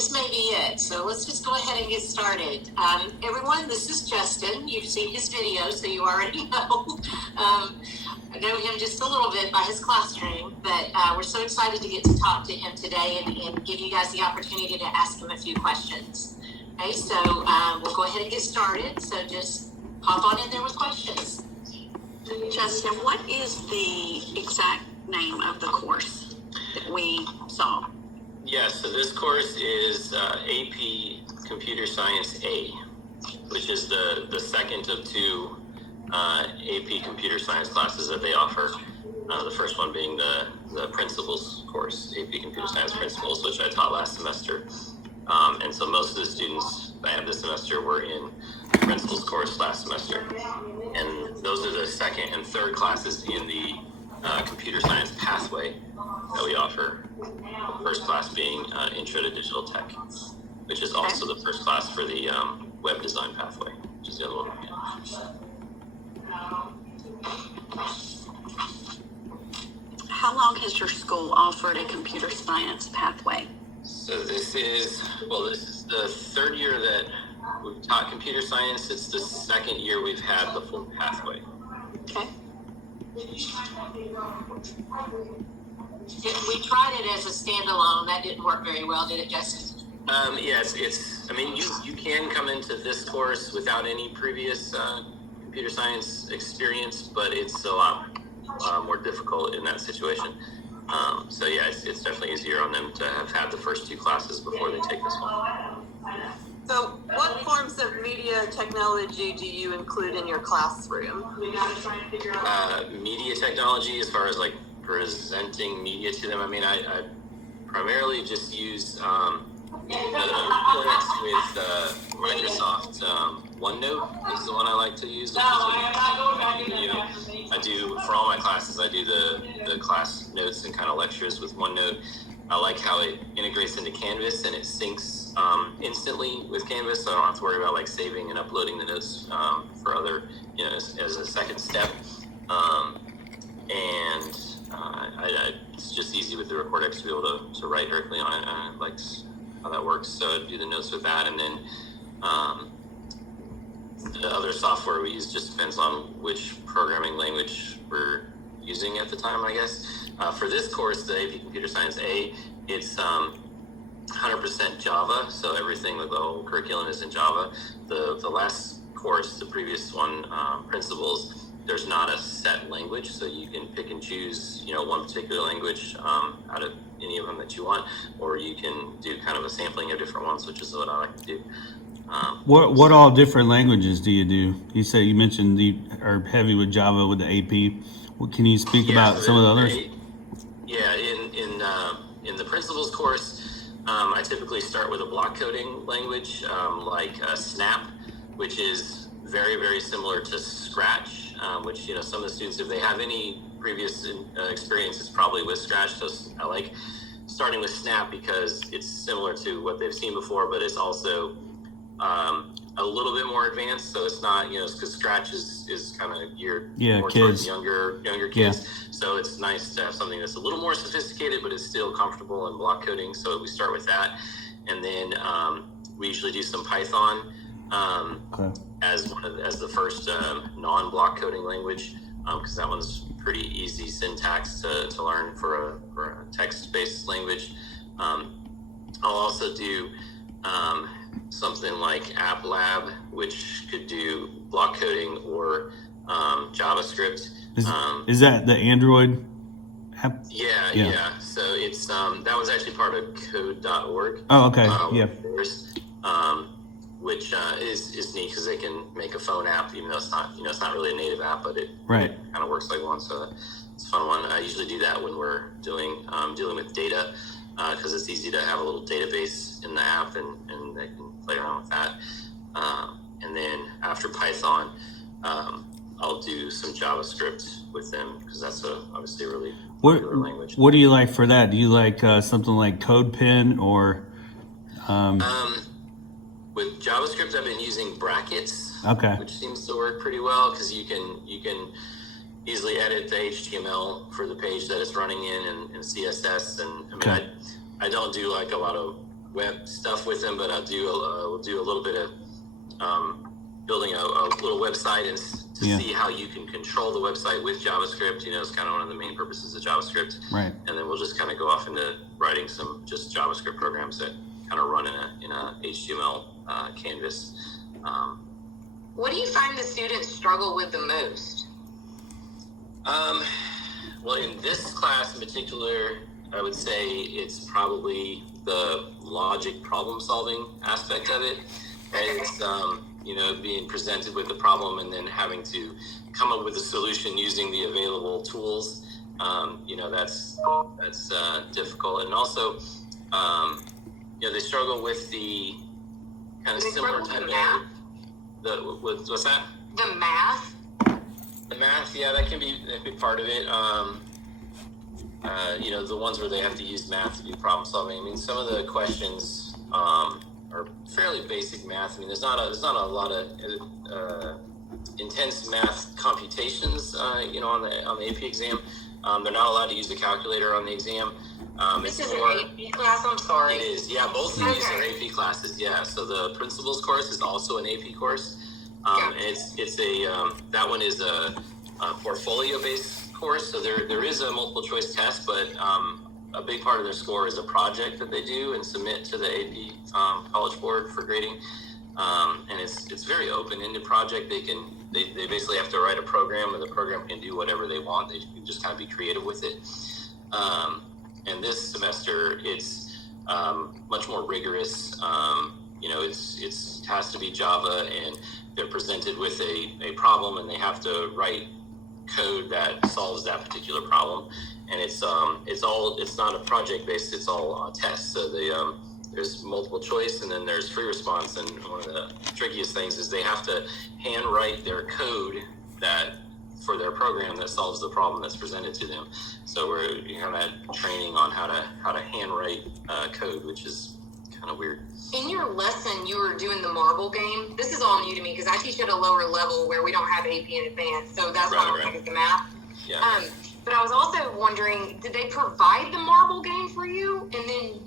this may be it. So let's just go ahead and get started. Everyone, this is Justin. You've seen his video, so you already know. I know him just a little bit by his classroom, but we're so excited to get to talk to him today and give you guys the opportunity to ask him a few questions. Okay, so we'll go ahead and get started. So just hop on in there with questions. Justin, what is the exact name of the course that we saw? Yes, so this course is AP Computer Science A, which is the second of two AP Computer Science classes that they offer. The first one being the Principles course, AP Computer Science Principles, which I taught last semester. And so most of the students I have this semester were in the Principles course last semester. And those are the second and third classes in the Computer Science pathway that we offer. The first class being Intro to Digital Tech, which is also the first class for the Web Design pathway, which is the other one. How long has your school offered a computer science pathway? So this is the third year that we've taught computer science. It's the second year we've had the full pathway. Okay. We tried it as a standalone. That didn't work very well, did it, Justin? Yes, I mean, you can come into this course without any previous computer science experience, but it's a lot more difficult in that situation. So yeah, it's definitely easier on them to have had the first two classes before they take this one. So what forms of media technology do you include in your classroom? Media technology, as far as like presenting media to them, I mean, I primarily just use reports with Microsoft OneNote is the one I like to use. I do, for all my classes, I do the class notes and kind of lectures with OneNote. I like how it integrates into Canvas and it syncs instantly with Canvas, so I don't have to worry about like saving and uploading the notes for other, as a second step. It's just easy with the Recordex to be able to write directly on it. I like how that works, so I do the notes with that, and then the other software we use just depends on which programming language we're using at the time, I guess. For this course, the AP Computer Science A, it's 100% Java, so everything with the whole curriculum is in Java. The last course, the previous one, Principles, there's not a set language, so you can pick and choose, one particular language out of any of them that you want, or you can do kind of a sampling of different ones, which is what I like to do. What all different languages do you do? You mentioned you are heavy with Java with the AP. Can you speak about some of the others? In the Principles course, I typically start with a block coding language like Snap, which is very, very similar to Scratch, which, some of the students, if they have any previous experience, it's probably with Scratch. So I like starting with Snap because it's similar to what they've seen before, but it's also a little bit more advanced. So it's not, because Scratch is kind of geared more towards younger kids. Yeah. So it's nice to have something that's a little more sophisticated, but it's still comfortable in block coding. So we start with that. And then we usually do some Python as the first non-block coding language, because that one's pretty easy syntax to learn for a text-based language. I'll also do something like App Lab, which could do block coding or JavaScript. Is that the Android app? Yeah. So it's that was actually part of code.org. Oh, okay. Which is neat because they can make a phone app, even though it's not really a native app, but it kind of works like one. So it's a fun one. I usually do that when we're dealing with data, because it's easy to have a little database in the app and they can play around with that. And then after Python, I'll do some JavaScript with them because that's obviously a really popular language. What do you like for that? Do you like something like CodePen or? With JavaScript, I've been using brackets, which seems to work pretty well because you can easily edit the HTML for the page that it's running in and CSS. And I mean, I don't do like a lot of web stuff with them, but we'll do a little bit of building a little website and to see how you can control the website with JavaScript. It's kind of one of the main purposes of JavaScript. Right. And then we'll just kind of go off into writing some just JavaScript programs that kind of run in a HTML canvas. What do you find the students struggle with the most? Well, in this class in particular, I would say it's probably the logic problem-solving aspect of it. It's being presented with the problem and then having to come up with a solution using the available tools. That's difficult, and also, they struggle with the kind of similar type of what's that? The math. The math, yeah, that can be part of it. The ones where they have to use math to do problem solving. I mean, some of the questions are fairly basic math. I mean, there's not a lot of intense math computations. On the AP exam, they're not allowed to use a calculator on the exam. This is an AP class. I'm sorry. It is, yeah. Both of these are AP classes, yeah. So the principles course is also an AP course. And it's that one is a portfolio-based course. So there is a multiple choice test, but a big part of their score is a project that they do and submit to the AP College Board for grading. And it's very open-ended project. They basically have to write a program, and the program can do whatever they want. They can just kind of be creative with it. And this semester, it's much more rigorous. It has to be Java, and they're presented with a problem, and they have to write code that solves that particular problem. And it's not a project based, it's all tests. So there's multiple choice, and then there's free response. And one of the trickiest things is they have to hand write their code for their program that solves the problem that's presented to them. So we're kind of training on how to hand write code, which is kind of weird. In your lesson, you were doing the marble game. This is all new to me because I teach at a lower level where we don't have AP in advance, so that's why I'm at the math. Yeah. But I was also wondering, did they provide the marble game for you? And then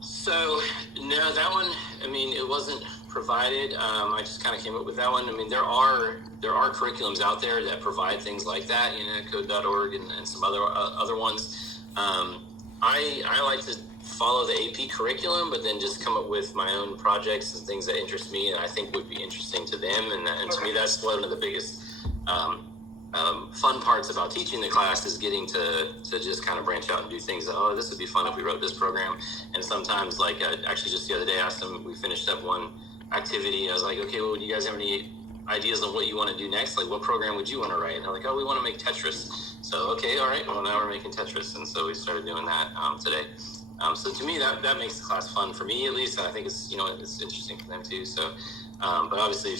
So no, that one, I mean, it wasn't provided. I just kind of came up with that one. I mean, there are curriculums out there that provide things like that, code.org and some other ones. I like to follow the AP curriculum, but then just come up with my own projects and things that interest me and I think would be interesting to them. And to me, that's one of the biggest fun parts about teaching the class is getting to just kind of branch out and do things. Oh, this would be fun if we wrote this program. And sometimes, like actually just the other day, I asked them, we finished up one activity. I was like, okay, well, do you guys have any ideas on what you want to do next? Like, what program would you want to write? And they're like, oh, we want to make Tetris. So, okay, all right, well, now we're making Tetris. And so we started doing that today. So to me, that makes the class fun for me, at least. And I think it's, it's interesting for them too. So, but obviously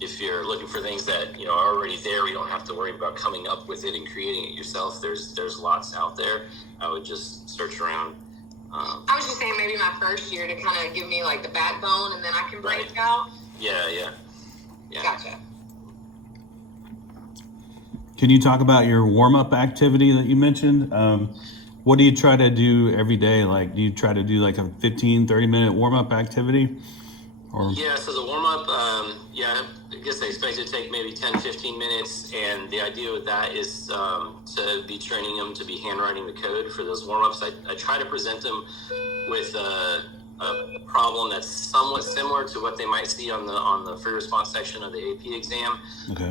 if you're looking for things that, are already there, you don't have to worry about coming up with it and creating it yourself. There's lots out there. I would just search around. I was just saying maybe my first year to kind of give me like the backbone and then I can branch out. Yeah. Gotcha. Can you talk about your warm-up activity that you mentioned? What do you try to do every day? Like, do you try to do like a 15, 30-minute warm-up activity? Yeah, so the warm-up, I guess I expect it to take maybe 10, 15 minutes. And the idea with that is to be training them to be handwriting the code for those warm-ups. I try to present them with a problem that's somewhat similar to what they might see on the free response section of the AP exam. Okay.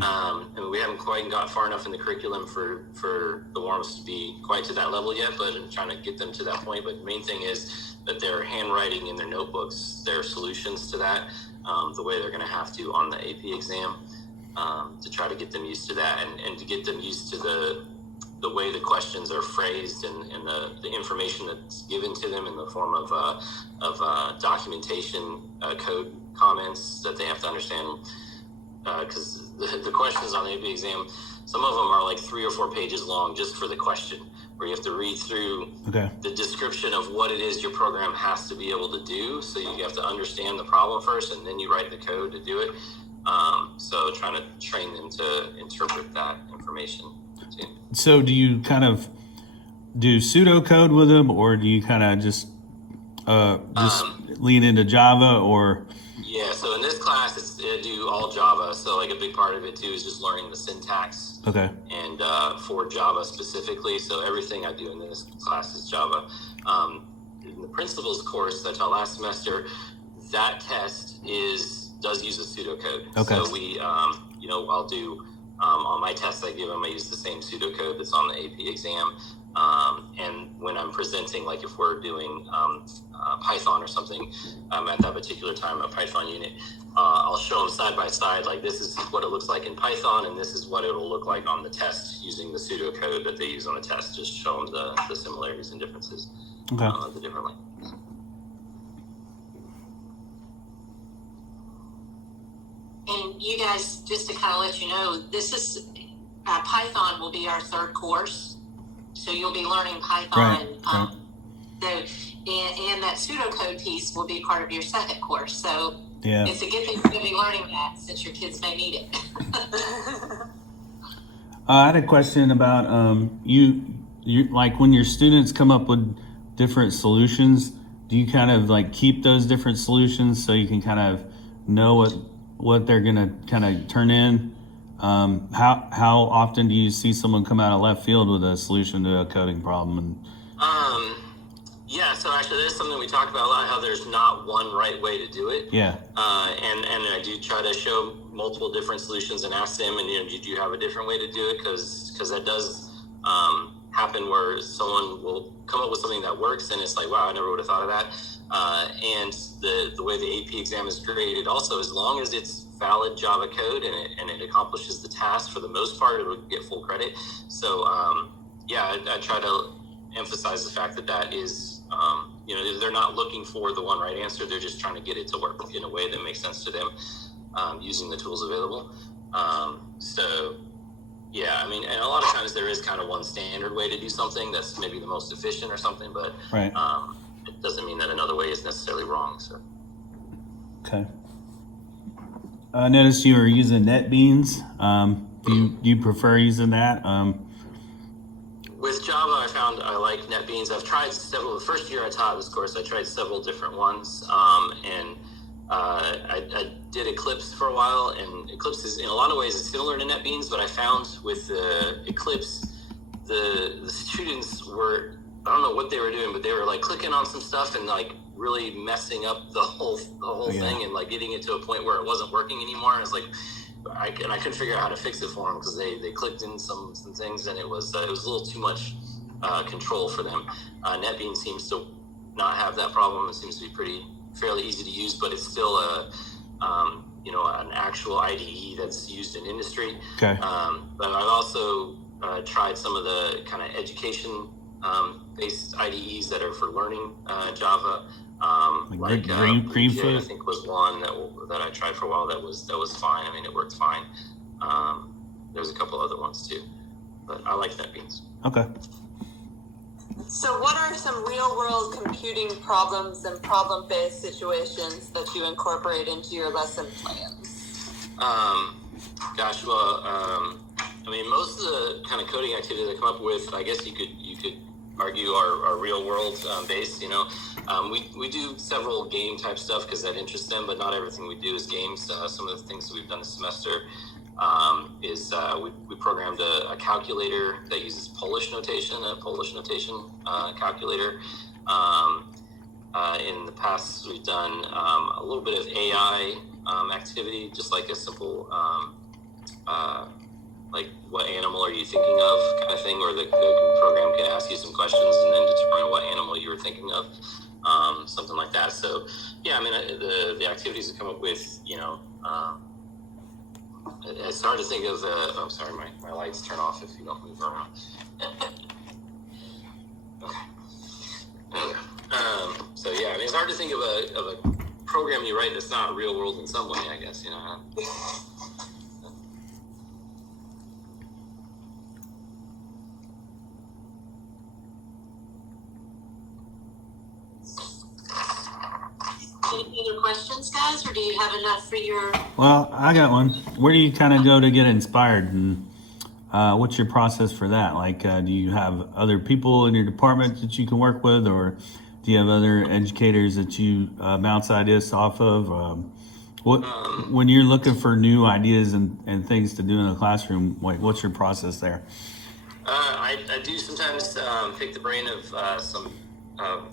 And we haven't quite got far enough in the curriculum for the warm-ups to be quite to that level yet, but I'm trying to get them to that point. But the main thing is that they're handwriting in their notebooks their solutions to that, the way they're going to have to on the AP exam, to try to get them used to that and to get them used to the way the questions are phrased and the information that's given to them in the form of documentation, code comments that they have to understand. Because the questions on the AP exam, some of them are like 3 or 4 pages long just for the question, where you have to read through the description of what it is your program has to be able to do. So you have to understand the problem first, and then you write the code to do it. So trying to train them to interpret that information too. So do you kind of do pseudocode with them, or do you kind of just Just lean into Java or? Yeah, so in this class, it's do all Java. So like a big part of it too is just learning the syntax. Okay. And for Java specifically, so everything I do in this class is Java. In the principles course that I taught last semester, that test does use a pseudocode. Okay. So we, I'll do on my tests I give them, I use the same pseudocode that's on the AP exam. And when I'm presenting, like if we're doing Python or something at that particular time, a Python unit, I'll show them side by side, like this is what it looks like in Python, and this is what it will look like on the test using the pseudocode that they use on the test. Just show them the similarities and differences of the different languages. And you guys, just to kind of let you know, this is Python will be our third course, so you'll be learning Python. Right. And that pseudocode piece will be part of your second course. So Yeah. it's a good thing you're going to be learning that, since your kids may need it. I had a question about you like when your students come up with different solutions, do you kind of like keep those different solutions so you can kind of know what they're gonna kind of turn in? How often do you see someone come out of left field with a solution to a coding problem? Yeah, so actually there's something we talked about a lot, how there's not one right way to do it. Yeah. And I do try to show multiple different solutions and ask them, and did you have a different way to do it? Because that does happen where someone will come up with something that works, and it's like, wow, I never would have thought of that. And the way the AP exam is graded also, as long as it's valid Java code and it accomplishes the task, for the most part, it will get full credit. So I try to emphasize the fact that is, they're not looking for the one right answer. They're just trying to get it to work in a way that makes sense to them, using the tools available. And a lot of times there is kind of one standard way to do something that's maybe the most efficient or something, but Right. It doesn't mean that another way is necessarily wrong. So. Okay. I noticed you were using NetBeans. Do you prefer using that? With Java, I found I like NetBeans. I've tried several. The first year I taught this course, I tried several different ones, and I did Eclipse for a while. And Eclipse is, in a lot of ways, it's similar to NetBeans, but I found with Eclipse, the students were, I don't know what they were doing, but they were like clicking on some stuff and like really messing up the whole thing, and like getting it to a point where it wasn't working anymore. I was like, I couldn't figure out how to fix it for them, because they clicked in some things, and it was a little too much control for them. NetBeans seems to not have that problem. It seems to be fairly easy to use, but it's still an actual IDE that's used in industry. Okay. But I've also tried some of the kind of education based IDEs that are for learning Java. Like Greenfoot, I think was one that I tried for a while. That was fine. I mean, it worked fine. There's a couple other ones too, but I like NetBeans. Okay. So what are some real world computing problems and problem based situations that you incorporate into your lesson plans? Most of the kind of coding activity that I come up with, I guess you could argue are real world based. We do several game type stuff because that interests them, but not everything we do is games. Some of the things that we've done this semester is we programmed a calculator that uses Polish notation calculator. In the past, we've done a little bit of AI activity, just like a simple like what animal are you thinking of kind of thing, or the program can ask you some questions and then determine what animal you were thinking of, something like that. So the activities that come up with, it's hard to think of I'm sorry, my lights turn off if you don't move around. Okay. It's hard to think of a program you write that's not real world in some way, I guess, Any other questions, guys, or do you have enough for your... Well, I got one. Where do you kind of go to get inspired, and what's your process for that? Like, do you have other people in your department that you can work with, or Do you have other educators that you bounce ideas off of? When you're looking for new ideas and things to do in the classroom, what's your process there? I do sometimes pick the brain of some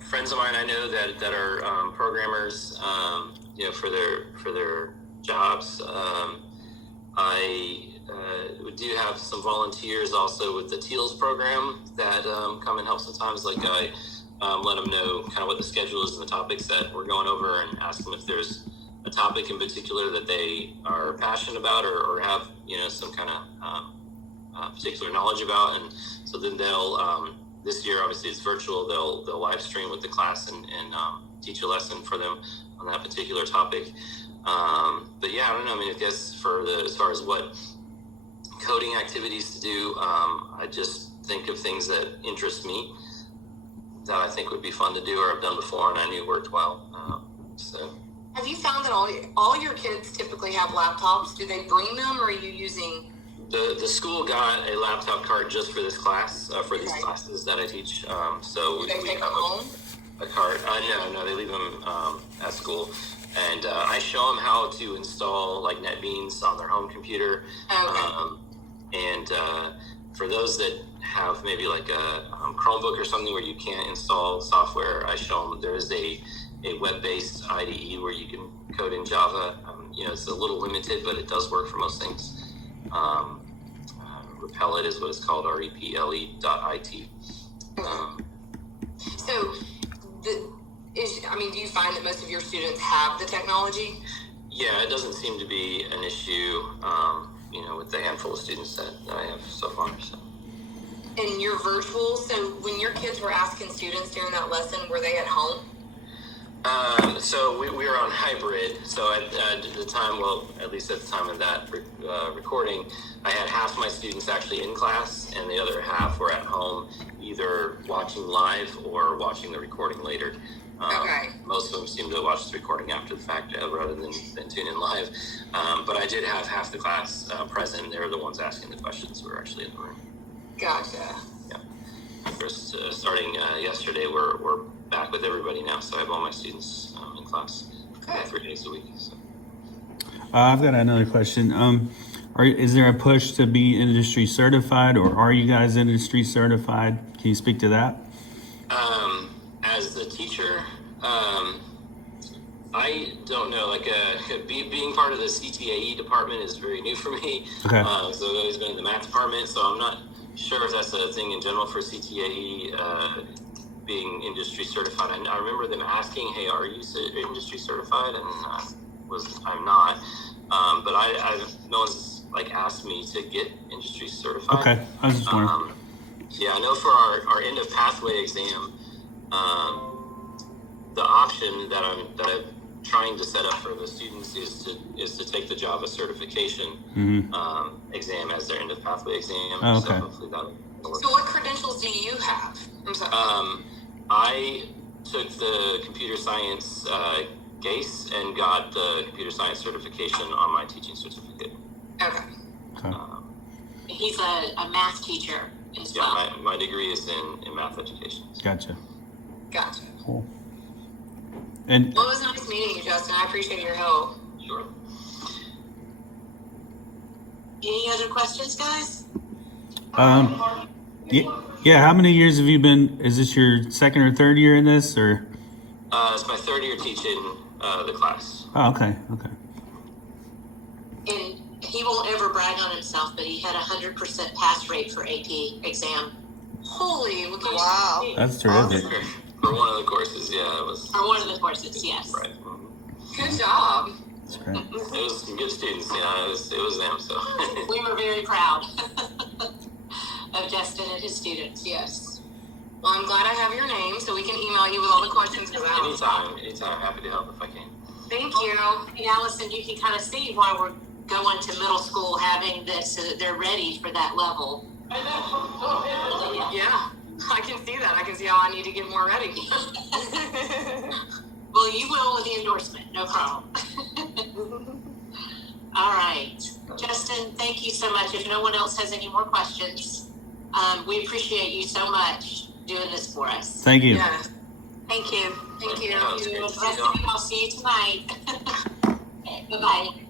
friends of mine I know that are programmers, for their jobs. I do have some volunteers also with the TEALS program that come and help sometimes. Like I let them know kind of what the schedule is and the topics that we're going over, and ask them if there's a topic in particular that they are passionate about or have some kind of particular knowledge about. And so then they'll this year, obviously it's virtual, they'll live stream with the class and teach a lesson for them on that particular topic. But yeah, I don't know. I mean, I guess as far as what coding activities to do, I just think of things that interest me that I think would be fun to do or I've done before and I knew worked well. So. Have you found that all your kids typically have laptops? Do they bring them, or are you using? The school got a laptop cart just for this class, for these classes that I teach. So Do they take them home? A cart. No, they leave them at school. And I show them how to install like NetBeans on their home computer. And for those that have maybe like a Chromebook or something where you can't install software, I show them there is a web-based IDE where you can code in Java. It's a little limited, but it does work for most things. Repellent is what it's called, REPLE.IT. So, do you find that most of your students have the technology? Yeah, it doesn't seem to be an issue, with the handful of students that I have so far. So. And you're virtual, so when your kids were asking students during that lesson, were they at home? So we were on hybrid. So at the time, well, at least at the time of that recording, I had half my students actually in class, and the other half were at home, either watching live or watching the recording later. Most of them seem to watch the recording after the fact rather than tune in live. But I did have half the class present. They were the ones asking the questions who were actually in the room. Gotcha. Yeah. First, starting yesterday, we're back with everybody now, so I have all my students in class 3 days a week. So. I've got another question. Is there a push to be industry certified, or are you guys industry certified? Can you speak to that? As the teacher, I don't know. Like being part of the CTAE department is very new for me. Okay. So I've always been in the math department, so I'm not sure if that's a thing in general for CTAE. Being industry certified, I remember them asking, "Hey, are you industry certified?" And I'm not. But no one's asked me to get industry certified. Okay, I was just wondering. Yeah, I know for our end of pathway exam, the option that I'm trying to set up for the students is to take the Java certification exam as their end of pathway exam. Oh, okay. So hopefully that'll work. So what credentials do you have? I'm sorry. I took the computer science GACE and got the computer science certification on my teaching certificate. Okay. He's a math teacher as well. Yeah, my degree is in math education. Gotcha. Cool. And Well, it was nice meeting you, Justin. I appreciate your help. Sure. Any other questions, guys? yeah. How many years have you been? Is this your second or third year in this, or? It's my third year teaching the class. Oh, okay. And he won't ever brag on himself, but he had 100% pass rate for AP exam. Holy, Wow. That's terrific. For one of the courses, yeah, it was. Or one of the courses, yes. Right. good job. That's great. It was some good students, yeah. It was them. So. We were very proud of Justin and his students, yes. Well, I'm glad I have your name, so we can email you with all the questions. Anytime. Happy to help if I can. Thank you. And Allison, you can kind of see why we're going to middle school having this so that they're ready for that level. Yeah, I can see that. I can see how I need to get more ready. Well, you will with the endorsement, no problem. All right. Justin, thank you so much. If no one else has any more questions, we appreciate you so much doing this for us. Thank you. Yeah. Thank Thank you. Thank you. Oh, it's great to see Rest you all. of you, I'll see you tonight. Okay, bye-bye.